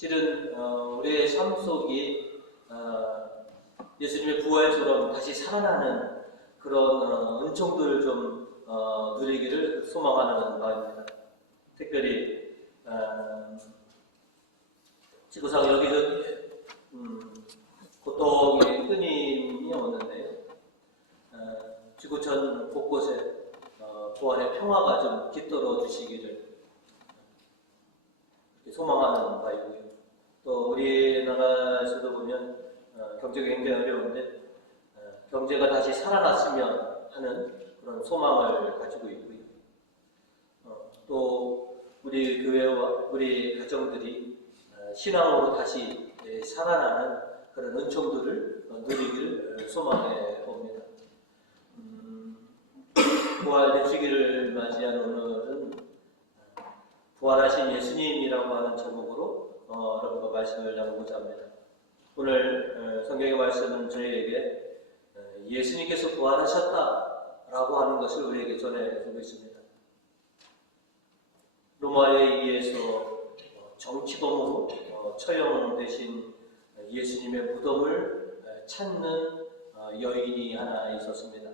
실은 어, 우리의 삶 속이 어, 예수님의 부활처럼 다시 살아나는 그런 어, 은총들을 좀 어, 누리기를 소망하는 바입니다. 특별히 어, 지구상 여기저기 음, 고통이 끊임이 없는데요. 어, 지구촌 곳곳에 어, 부활의 평화가 좀 깃들어 주시기를 소망하는 바이고요. 또 우리나라에서도 보면 어, 경제가 굉장히 어려운데 어, 경제가 다시 살아났으면 하는 그런 소망을 가지고 있고요. 어, 또 우리 교회와 우리 가정들이 어, 신앙으로 다시 예, 살아나는 그런 은총들을 어, 누리기를 소망해 봅니다. 음, 부활의 주기를 맞이한 오늘은 부활하신 예수님이라고 하는 제목으로 어, 여러분과 말씀을 나누고자 합니다. 오늘 어, 성경의 말씀은 저희에게 어, 예수님께서 부활하셨다라고 하는 것을 우리에게 전해주고 있습니다. 로마에 의해서 어, 정치범으로 어, 처형되신 예수님의 무덤을 어, 찾는 어, 여인이 하나 있었습니다.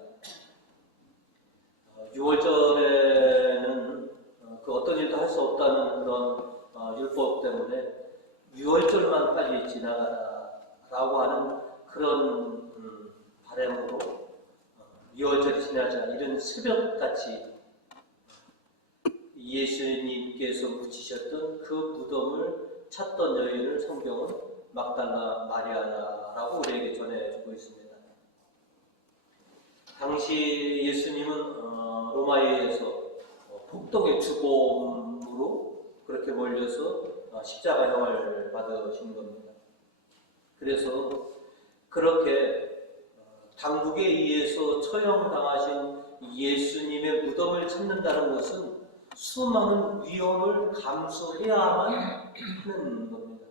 6월절에는 그 어떤 일도 할 수 없다는 그런 어, 율법 때문에 6월절만 빨리 지나가라라고 하는 그런 음, 바람으로 6월절이 지나자 이른 새벽같이 예수님께서 묻히셨던 그 무덤을 찾던 여인을 성경은 막달라 마리아라고 우리에게 전해주고 있습니다. 당시 예수님은 어, 로마에서 어, 폭동의 주범으로 그렇게 몰려서 어, 십자가형을 받으신 겁니다. 그래서 그렇게 어, 당국에 의해서 처형당하신 예수님의 무덤을 찾는다는 것은 수많은 위험을 감수해야만 하는 겁니다.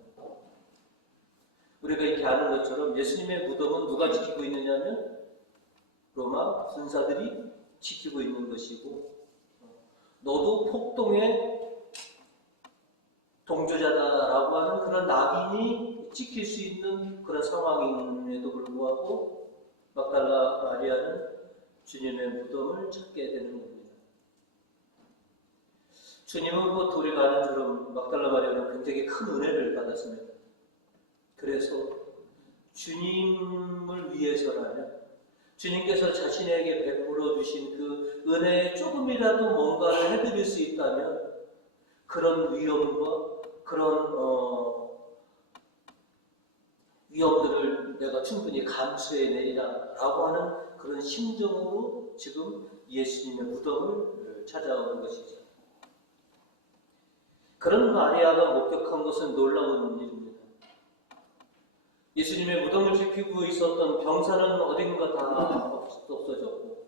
우리가 이렇게 아는 것처럼 예수님의 무덤은 누가 지키고 있느냐면 로마 군사들이 지키고 있는 것이고 너도 폭동의 동조자다라고 하는 그런 낙인이 찍힐 수 있는 그런 상황임에도 불구하고 막달라 마리아는 주님의 무덤을 찾게 되는 겁니다. 주님은 그 우리가 아는 처럼 막달라 마리아는 굉장히 큰 은혜를 받았습니다. 그래서 주님을 위해서라면 주님께서 자신에게 베풀어 주신 그 은혜에 조금이라도 뭔가를 해드릴 수 있다면 그런 위험과 그런 어, 위험들을 내가 충분히 감수해 내리라라고 하는 그런 심정으로 지금 예수님의 무덤을 찾아오는 것이죠. 그런 마리아가 목격한 것은 놀라운 일입니다. 예수님의 무덤을 지키고 있었던 병사는 어딘가 다 없어졌고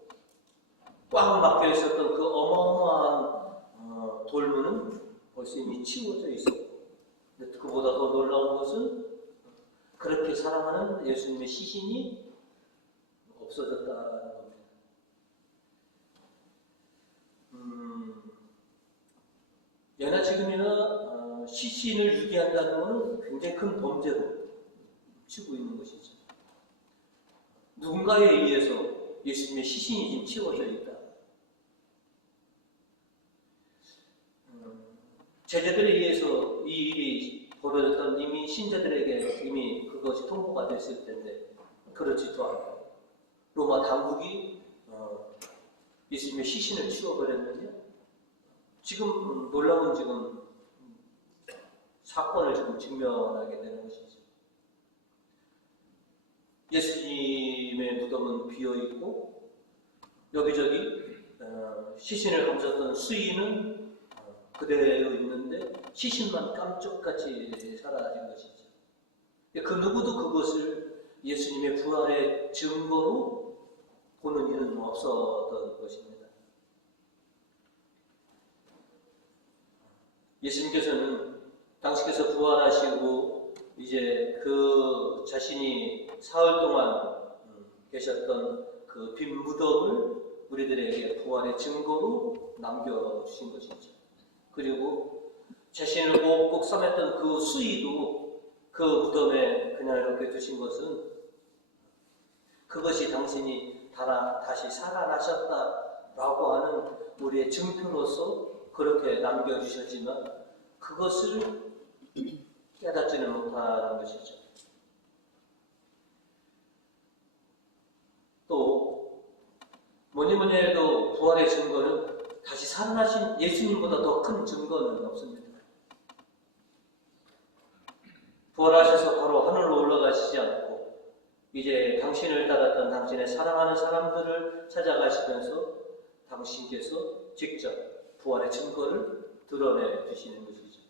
꽉 막혀 있었던 그 어마어마한 어, 돌문은 벌써 이미 치워져 있었고 근데 그보다 더 놀라운 것은 그렇게 사랑하는 예수님의 시신이 없어졌다는 겁니다. 음, 예나 지금이나 어, 시신을 유기한다는 것은 굉장히 큰 범죄로 치고 있는 것이죠. 누군가에 의해서 예수님의 시신이 지금 치워져 있다. 음, 제자들에 의해서 이 일이 벌어졌던 이미 신자들에게 이미 그것이 통보가 됐을 텐데 그렇지도 않고 로마 당국이 어, 예수님의 시신을 치워버렸는데 지금 놀라운 지금 사건을 지금 직면하게 되는 것이죠. 예수님의 무덤은 비어 있고 여기저기 어, 시신을 수인은 어, 그대로 있는데 시신만 깜짝같이 사라진 것이죠. 그 누구도 그것을 예수님의 부활의 증거로 보는 이는 없었던 것입니다. 예수님께서는 당시께서 부활하시고 이제 그 자신이 사흘 동안 음, 계셨던 그 빈 무덤을 우리들에게 부활의 증거로 남겨주신 것이죠. 그리고 자신을 꼭꼭 삼았던 그 수위도 그 무덤에 그냥 이렇게 두신 것은 그것이 당신이 달아, 다시 살아나셨다라고 하는 우리의 증표로서 그렇게 남겨주셨지만 그것을 깨닫지는 못하는 것이죠. 또 뭐니 뭐니 해도 부활의 증거는 다시 살아나신 예수님보다 더 큰 증거는 없습니다. 부활하셔서 바로 하늘로 올라가시지 않고 이제 당신을 따랐던 당신의 사랑하는 사람들을 찾아가시면서 당신께서 직접 부활의 증거를 드러내 주시는 것이죠.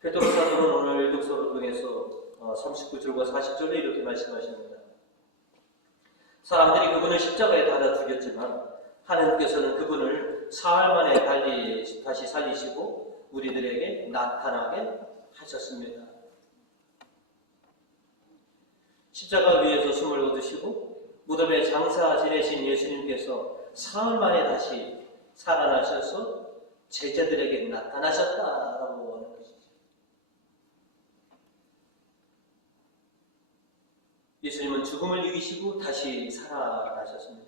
베드로 사도는 오늘 독서를 통해서 39절과 40절에 이렇게 말씀하십니다. 사람들이 그분을 십자가에 달아 죽였지만 하나님께서는 그분을 사흘 만에 달리, 다시 살리시고 우리들에게 나타나게 하셨습니다. 십자가 위에서 숨을 거두시고 무덤에 장사 지내신 예수님께서 사흘 만에 다시 살아나셔서 제자들에게 나타나셨다라고 하는 것이죠. 예수님은 죽음을 이기시고 다시 살아나셨습니다.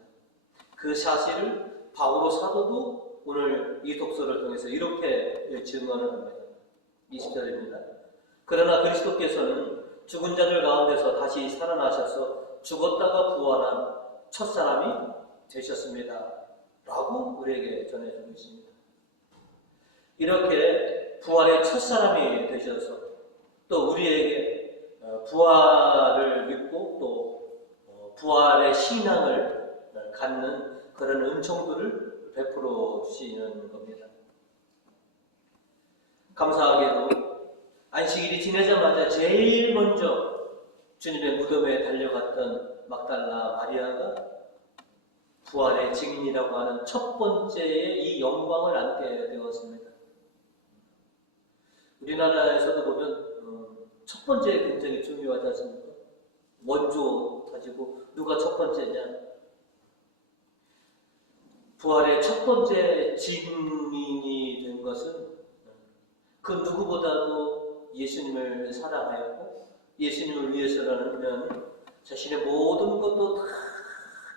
그 사실을 바오로 사도도 오늘 이 독서를 통해서 이렇게 증언을 합니다. 20절입니다. 그러나 그리스도께서는 죽은 자들 가운데서 다시 살아나셔서 죽었다가 부활한 첫 사람이 되셨습니다. 라고 우리에게 전해주고 있습니다. 이렇게 부활의 첫 사람이 되셔서 또 우리에게 어, 부활을 믿고 또 어, 부활의 신앙을 갖는 그런 은총들을 베풀어 주시는 겁니다. 감사하게도 안식일이 지나자마자 제일 먼저 주님의 무덤에 달려갔던 막달라 마리아가 부활의 증인이라고 하는 첫 번째의 이 영광을 안게 되었습니다. 우리나라에서도 보면 어, 첫 번째 굉장히 중요하지 않습니까? 원조 가지고 누가 첫 번째냐? 부활의 첫 번째 증인이 된 것은 그 누구보다도 예수님을 사랑하였고 예수님을 위해서라면 자신의 모든 것도 다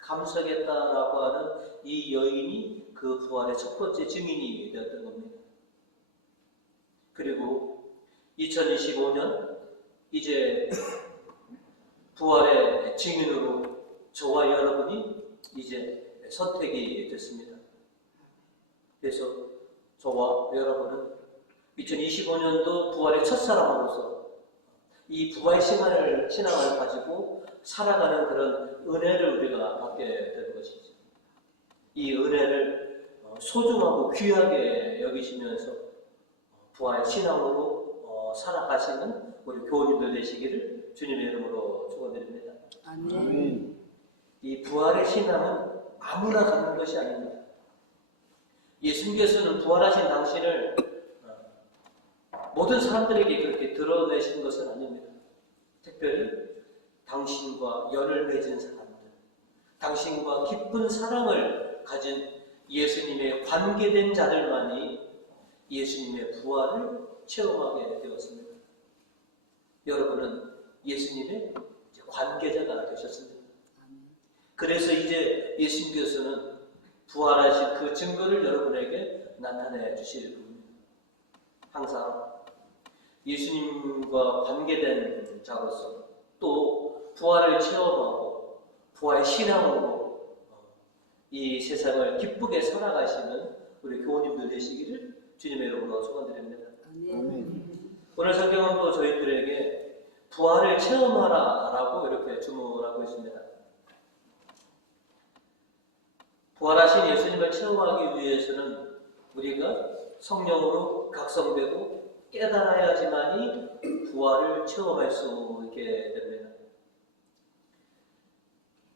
감수하겠다라고 하는 이 여인이 그 부활의 첫 번째 증인이 되었던 겁니다. 그리고 2025년 이제 부활의 증인으로 저와 여러분이 이제 선택이 됐습니다. 그래서 저와 여러분은 2025년도 부활의 첫사람으로서 이 부활 신앙을, 신앙을 가지고 살아가는 그런 은혜를 우리가 받게 될 것이죠. 이 은혜를 어, 소중하고 귀하게 여기시면서 부활 신앙으로 어, 살아가시는 우리 교우님들 되시기를 주님의 이름으로 축원드립니다. 아멘. 이 부활의 신앙은 아무나 갖는 것이 아닙니다. 예수님께서는 부활하신 당신을 어, 모든 사람들에게 그렇게 드러내신 것은 아닙니다. 특별히 당신과 열을 맺은 사람들, 당신과 깊은 사랑을 가진 예수님의 관계된 자들만이 예수님의 부활을 체험하게 되었습니다. 여러분은 예수님의 관계자가 되셨습니다. 그래서 이제 예수님께서는 부활하신 그 증거를 여러분에게 나타내 주실 분입니다. 항상 예수님과 관계된 자로서 또 부활을 체험하고 부활 신앙으로 이 세상을 기쁘게 살아가시는 우리 교우님들 되시기를 주님의 이름으로 소원드립니다. 아멘. 오늘 성경은 또 저희들에게 부활을 체험하라 라고 이렇게 주문하고 있습니다. 부활하신 예수님을 체험하기 위해서는 우리가 성령으로 각성되고 깨달아야지만이 부활을 체험할 수 있게 됩니다.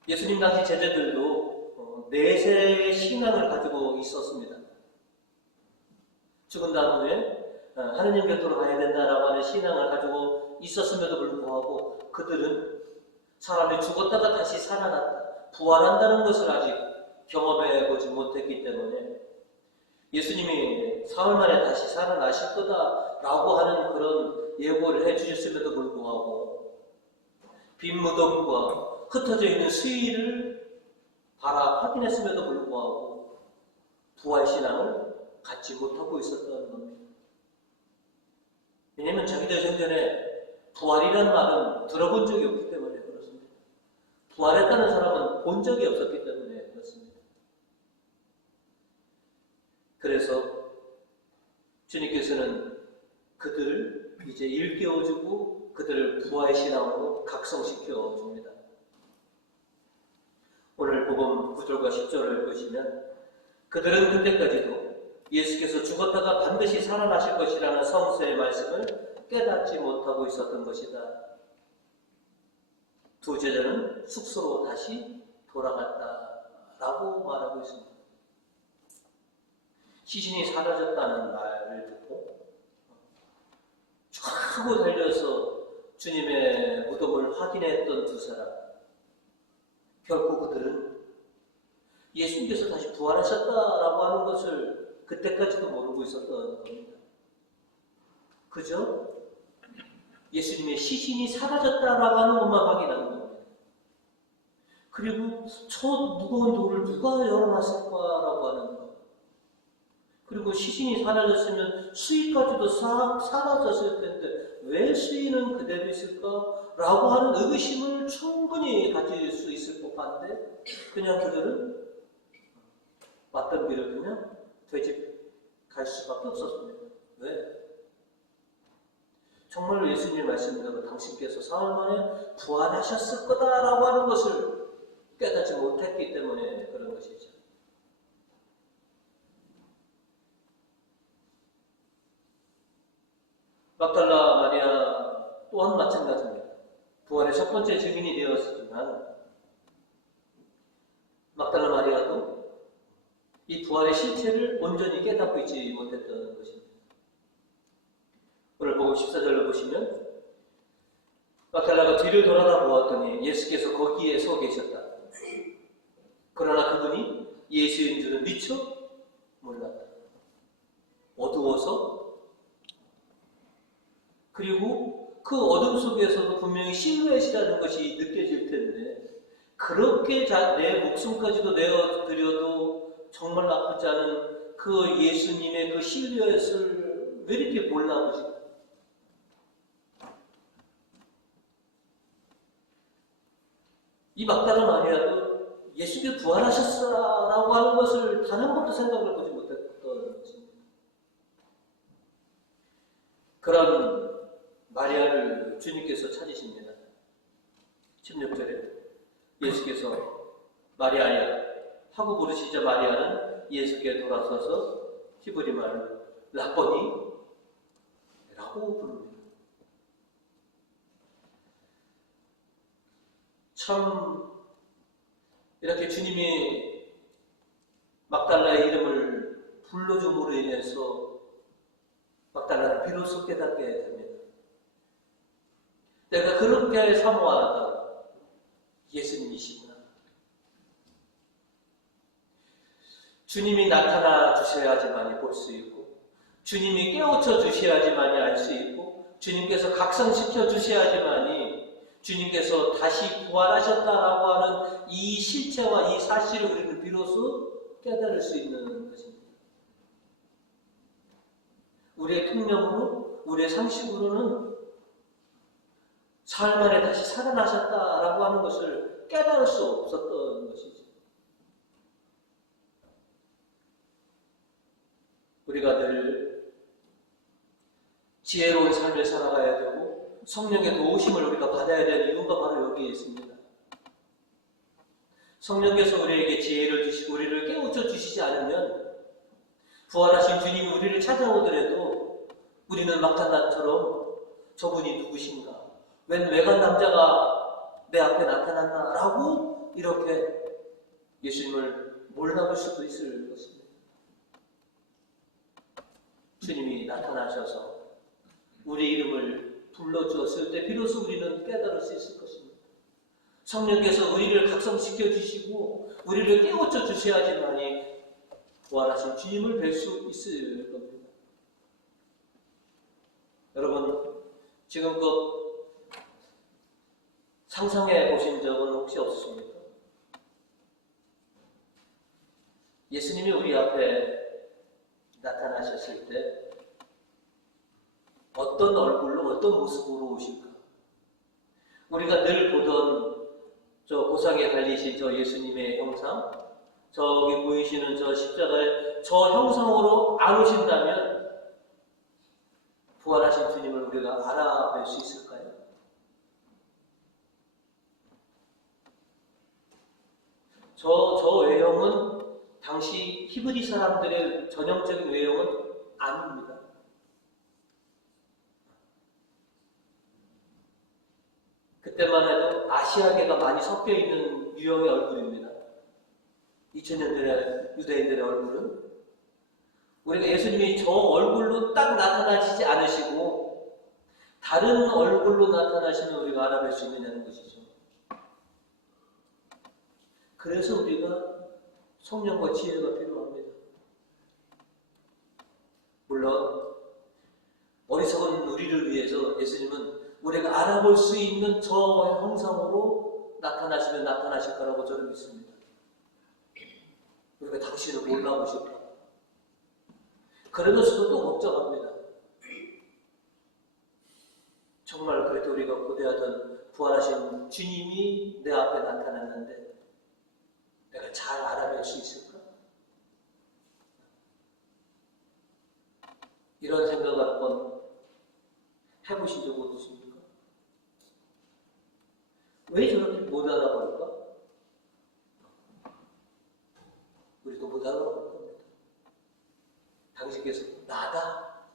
예수님 당시 제자들도 어, 내세의 신앙을 가지고 있었습니다. 죽은 다음에 어, 하느님 곁으로 가야 된다라고 하는 신앙을 가지고 있었음에도 불구하고 그들은 사람이 죽었다가 다시 살아났다, 부활한다는 것을 아직 경험해 보지 못했기 때문에 예수님이 사흘 만에 다시 살아나실 거다라고 하는 그런 예고를 해 주셨음에도 불구하고 빈 무덤과 흩어져 있는 수위를 바라 확인했음에도 불구하고 부활 신앙을 갖지 못하고 있었던 겁니다. 왜냐하면 자기들 생전에 부활이라는 말은 들어본 적이 없기 때문에 그렇습니다. 부활했다는 사람은 본 적이 없었기 때문에 그렇습니다. 그래서 주님께서는 그들을 이제 일깨워주고 그들을 부활 신앙으로 각성시켜 줍니다. 오늘 복음 9절과 10절을 보시면 그들은 그때까지도 예수께서 죽었다가 반드시 살아나실 것이라는 성서의 말씀을 깨닫지 못하고 있었던 것이다. 두 제자는 숙소로 다시 돌아갔다라고 말하고 있습니다. 시신이 사라졌다는 말을 듣고 쫙고 달려서 주님의 무덤을 확인했던 두 사람. 결코 그들은 예수님께서 다시 부활하셨다라고 하는 것을 그때까지도 모르고 있었던 겁니다. 그죠? 예수님의 시신이 사라졌다라고 하는 것만 확인하는 겁니다. 그리고 저 무거운 돌을 누가 열어놨을까라고 하는 것. 그리고 시신이 사라졌으면 수위까지도 사, 사라졌을 텐데 왜 수위는 그대로 있을까라고 하는 의구심을 충분히 가질 수 있을 법한데 그냥 그들은 왔던 길을 그냥 되짚 갈 수밖에 없었습니다. 왜? 정말 예수님 말씀대로 당신께서 사흘 만에 부활하셨을 거다라고 하는 것을 깨닫지 못했기 때문에 그런 것이죠. 막달라 마리아 또한 마찬가지입니다. 부활의 첫 번째 증인이 되었지만 막달라 마리아도 이 부활의 실체를 온전히 깨닫고 있지 못했던 것입니다. 오늘 보고 14절로 보시면 막달라가 뒤를 돌아다 보았더니 예수께서 거기에 서 계셨다. 그러나 그분이 예수인 줄은 미처 몰랐다. 어두워서 그리고 그 어둠 속에서도 분명히 실루엣이라는 것이 느껴질 텐데 그렇게 자, 내 목숨까지도 내어드려도 정말 나쁘지 않은 그 예수님의 그 실루엣을 왜 이렇게 몰라보지? 이 막다른 마리아도 예수께 부활하셨어라고 하는 것을 단한 번도 생각을 보지 못했던. 그런 마리아를 주님께서 찾으십니다. 16절에 예수께서 마리아야 하고 부르시자 마리아는 예수께 돌아서서 히브리 말로 라보니 라고 부릅니다. 참 이렇게 주님이 막달라의 이름을 불러줌으로 인해서 막달라는 비로소 깨닫게 됩니다. 내가 그렇게 사모하던 예수님이시구나. 주님이 나타나 주셔야지만이 볼 수 있고, 주님이 깨우쳐 주셔야지만이 알 수 있고, 주님께서 각성시켜 주셔야지만이 주님께서 다시 부활하셨다라고 하는 이 실체와 이 사실을 우리는 비로소 깨달을 수 있는 것입니다. 우리의 통념으로, 우리의 상식으로는 사흘 만에 다시 살아나셨다라고 하는 것을 깨달을 수 없었던 것이죠. 우리가 늘 지혜로운 삶을 살아가야 되고 성령의 도우심을 우리가 받아야 되는 이유가 바로 여기에 있습니다. 성령께서 우리에게 지혜를 주시고 우리를 깨우쳐 주시지 않으면 부활하신 주님이 우리를 찾아오더라도 우리는 막탄나처럼 저분이 누구신가? 웬 외간 남자가 내 앞에 나타났나? 라고 이렇게 예수님을 몰라볼 수도 있을 것입니다. 주님이 나타나셔서 우리 이름을 불러주었을 때 비로소 우리는 깨달을 수 있을 것입니다. 성령께서 우리를 각성시켜 주시고 우리를 깨우쳐 주셔야지만이 부활하신 주님을 뵐 수 있을 겁니다. 여러분 지금껏 상상해 보신 적은 혹시 없으십니까? 예수님이 우리 앞에 나타나셨을 때 어떤 얼굴로 어떤 모습으로 오실까? 우리가 늘 보던 저 고상에 달리신 저 예수님의 형상, 저기 보이시는 저 십자가의 저 형상으로 안 오신다면 부활하신 주님을 우리가 알아뵐 수 있을까요? 저, 저 외형은 당시 히브리 사람들의 전형적인 외형은 아닙니다. 그때만 해도 아시아계가 많이 섞여 있는 유형의 얼굴입니다. 2000년 전에 유대인들의 얼굴은 우리가 예수님이 저 얼굴로 딱 나타나시지 않으시고 다른 얼굴로 나타나시면 우리가 알아볼 수 있느냐는 것이죠. 그래서 우리가 성령과 지혜가 필요합니다. 물론 어리석은 우리를 위해서 예수님은 우리가 알아볼 수 있는 저 형상으로 나타나시면 나타나실 거라고 저는 믿습니다. 우리가 당신을 몰라보실까? 그러면서도 또 걱정합니다. 정말 그래도 우리가 고대하던 부활하신 주님이 내 앞에 나타났는데 잘 알아낼 수 있을까? 이런 생각을 한번 해보신 적 없으십니까? 왜 저렇게 못 알아볼까? 우리도 못 알아볼 겁니다. 당신께서 나다.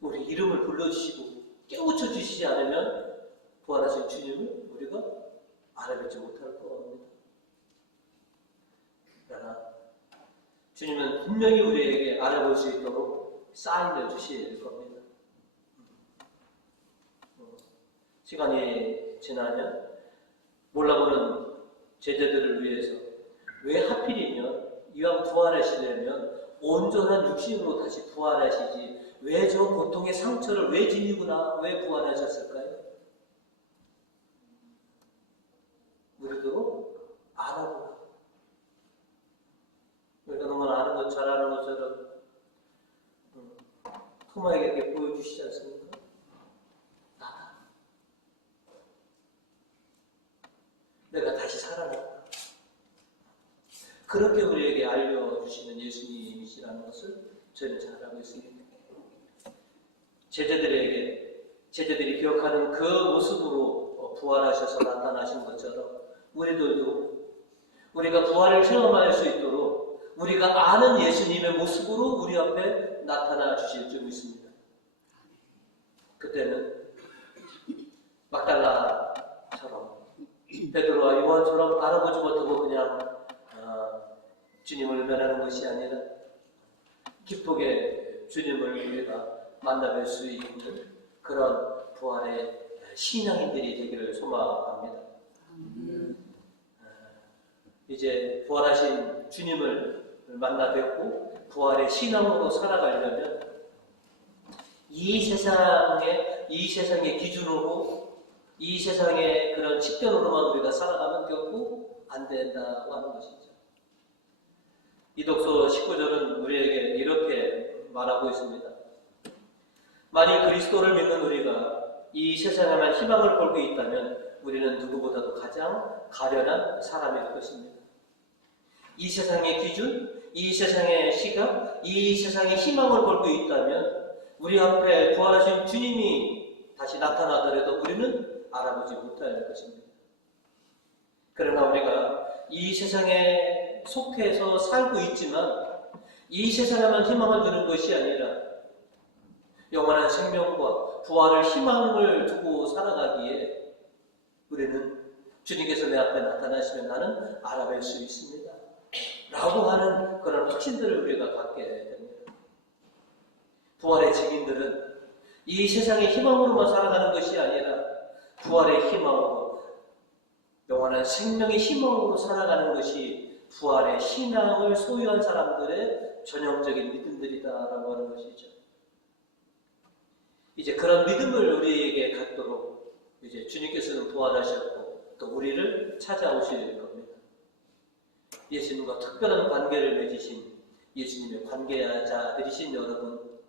우리 이름을 불러주시고 깨우쳐 주시지 않으면 부활하신 주님을 우리가 알아보지 못할 겁니다. 그러나 주님은 분명히 우리에게 알아볼 수 있도록 사인을 주실 겁니다. 어, 시간이 지나면 몰라보는 제자들을 위해서 왜 하필이면 이왕 부활하시려면 온전한 육신으로 다시 부활하시지 왜 저 고통의 상처를 왜 지니구나 왜 부활하셨을까요? 우리도 알아보라. 우리가 너무 아는 것, 잘 아는 것처럼 음, 토마에게 보여주시지 않습니까? 나다. 내가 다시 살아났다. 그렇게 우리에게 알려주시는 예수님이시라는 것을 저는 잘 알고 있습니다. 제자들에게, 제자들이 기억하는 그 모습으로 어, 부활하셔서 나타나신 것처럼 우리들도 우리가 부활을 체험할 수 있도록 우리가 아는 예수님의 모습으로 우리 앞에 나타나 주실 줄 믿습니다. 그때는 막달라처럼 베드로와 요한처럼 알아보지 못하고 그냥 아, 주님을 면하는 것이 아니라 기쁘게 주님을 우리가 만나뵐 수 있는 그런 부활의 신앙인들이 되기를 소망합니다. 이제 부활하신 주님을 만나 뵙고 부활의 신앙으로 살아가려면 이 세상의 이 세상의 기준으로 이 세상의 그런 식견으로만 우리가 살아가면 결코 안 된다고 하는 것이죠. 이독서 19절은 우리에게 이렇게 말하고 있습니다. 만일 그리스도를 믿는 우리가 이 세상에만 희망을 걸고 있다면 우리는 누구보다도 가장 가련한 사람일 것입니다. 이 세상의 기준, 이 세상의 시각, 이 세상의 희망을 걸고 있다면 우리 앞에 부활하신 주님이 다시 나타나더라도 우리는 알아보지 못할 것입니다. 그러나 우리가 이 세상에 속해서 살고 있지만 이 세상에만 희망을 주는 것이 아니라 영원한 생명과 부활을 희망을 두고 살아가기에 우리는 주님께서 내 앞에 나타나시면 나는 알아뵐 수 있습니다. 라고 하는 그런 확신들을 우리가 갖게 됩니다. 부활의 증인들은 이 세상의 희망으로만 살아가는 것이 아니라 부활의 희망으로 영원한 생명의 희망으로 살아가는 것이 부활의 신앙을 소유한 사람들의 전형적인 믿음들이다라고 하는 것이죠. 이제 그런 믿음을 우리에게 갖도록 이제 주님께서는 부활하셨고 또 우리를 찾아오실. 예수님과 특별한 관계를 맺으신 예수님의 관계자들이신 여러분,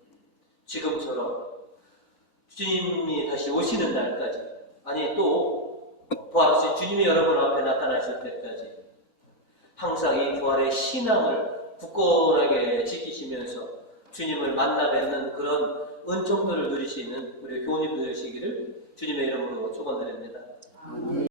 지금처럼 주님이 다시 오시는 날까지, 아니 또 부활하신 주님이 여러분 앞에 나타나실 때까지 항상 이 부활의 신앙을 굳건하게 지키시면서 주님을 만나 뵙는 그런 은총들을 누리시는 우리 교우님들 되시기를 주님의 이름으로 축원드립니다.